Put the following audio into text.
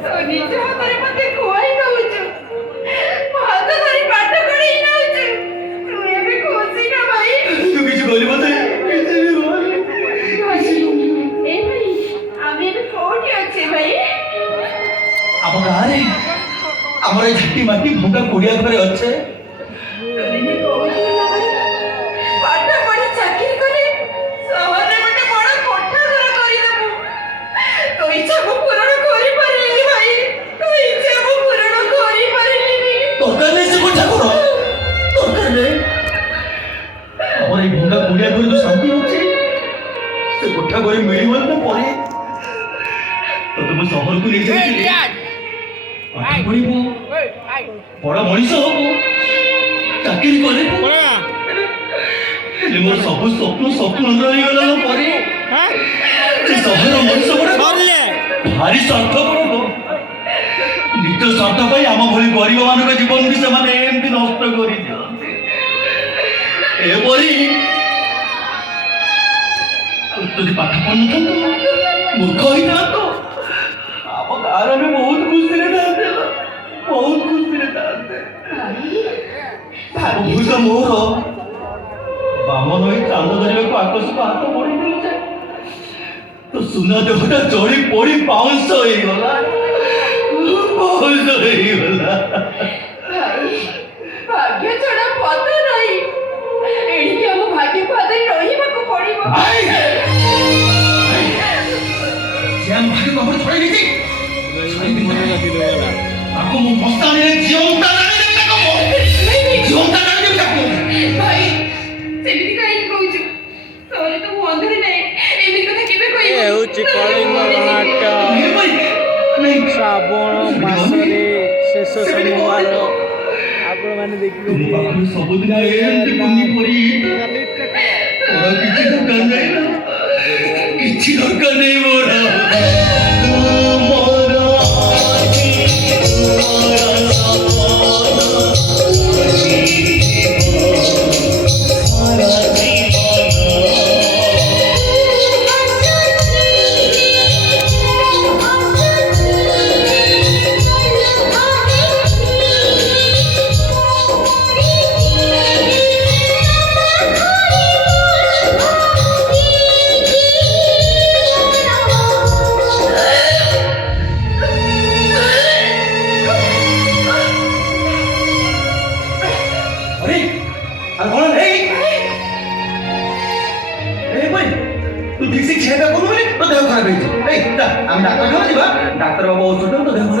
ନିଜ ହାତରେ ମତେ ଖୁଆଇ ଦଉଛୁ, ହାତ ଧରି ପାଠ ପଢେଇ ନଉଛୁ। ତୁ ଏବେ ଖୁସି ନା ଭାଇ? ତୁ କିଛି କହିଲି ମତେ? ଏ ଭାଇ, ଆମେ ଏବେ କୋଉଠି ଅଛେ ଭାଇ? ଆମ ଗାଁରେ ଆମର ଏ ଝାଟି ମାଟି ଭଙ୍ଗା କୁଡ଼ିଆ ଘରେ ଅଛେ। ତୁ ଦିନେ କହୁଥିଲୁ ନା ଭାଇ, ପାଠ ପଢି ଚାକିରି କରି ସହରରେ ଗୋଟେ ବଡ କୋଠା ଘର କରିଦବୁ। ତୋ ଇଚ୍ଛା ମୁଁ ପୂରଣ କରିପାରିଲିନି ଭାଇ, ତୋ ଇଚ୍ଛା ମୁଁ ପୂରଣ କରିପାରିଲିନି। ଦରକାର ନାହିଁ ସେ କୋଠା ଘର, ଦରକାର ନାହିଁ। ଆମର ଏଇ ଭଙ୍ଗା କୁଡ଼ିଆ ଘରେ ଯୋଉ ଶାନ୍ତି ଅଛି, ସେ କୋଠା ଘରେ ମିଳିଗଲା ପରେ ତତେ ମୁଁ ସହରକୁ ନେଇଯାଇଥିଲି। ପାଠ ପଢିବୁ, ବଡ ମଣିଷ ହବୁ, ଚାକିରି କରିବୁ। ହେଲେ ମୋର ସବୁ ସ୍ୱପ୍ନ ରହିଗଲା ପରେ ସେ ସହର ମଣିଷ ଗୁଡାକ ଭାରି ସ୍ୱାର୍ଥପର। ନିଜ ସ୍ୱାର୍ଥ ପାଇଁ ଆମ ଭଳି ଗରିବ ମାନଙ୍କ ଜୀବନକୁ ସେମାନେ ଏମିତି ନଷ୍ଟ କରିଦିଅନ୍ତି। ଏପରି ଯଦି ପାଠ ପଢିନଥାନ୍ତୁ, ମୂର୍ଖ ହେଇଥାନ୍ତୁ, ଆମ ଗାଁରେ ଆମେ ବହୁତ ଖୁସିରେ ଥାନ୍ତେ, ବହୁତ ଖୁସିରେ ଥାନ୍ତେ। ଭୂତ ମୋର ବାମନ ହୋଇ ଚାନ୍ଦ ଧରିବାକୁ ଆକାଶକୁ ହାତ ବଢେଇଦେଲେ ଯେ ତ ସୁନା ଦେହଟା ଜଳି ପୋଡି ପାଉଁଶ ହେଇଗଲା, ପାଉଁଶ ହେଇଗଲା। ଭାଇ, ଭାଗ୍ୟ ଛଡା ପଥ ନାହିଁ। ଏଣିକି ଆମ ଭାଗ୍ୟକୁ ଆଦରି ରହିବାକୁ ପଡିବ। ସେ ଆମ ଭାଗ୍ୟକୁ ଆମର ଛଡେଇ ନେଇଛି। ତାକୁ ମୁଁ ମସ୍ତାନିରେ ଜିଅନ୍ତା ଜାଣିଦେବି, ଜିଅନ୍ତା ଜାଣିଦେବି ତାକୁ। ଭାଇ, ସେମିତି କାହିଁକି କହୁଛୁ? ସହରେ ତ ମୁଁ ଅନ୍ଧରେ ନାହିଁ, ଏମିତି କଥା କେବେ କହିବୁ? ହେଉଛି କଳିଙ୍ଗ ରଣାଟ ଶ୍ରାବଣ ମାସରେ ଶେଷ ସୋମବାର। ଆପଣମାନେ ଦେଖିବେ ସବୁଦିନ ଏମିତି ପୁନି ପରି କିଛି ଦରକାର ନାହିଁ ନା, କିଛି ଦରକାର ନାହିଁ ମୋର। तू ठीक से खेल करूँ तो देह खराब है। डाक्तर खाना डाक्तर बाबू ଔଷଧ तो देह ଭଲ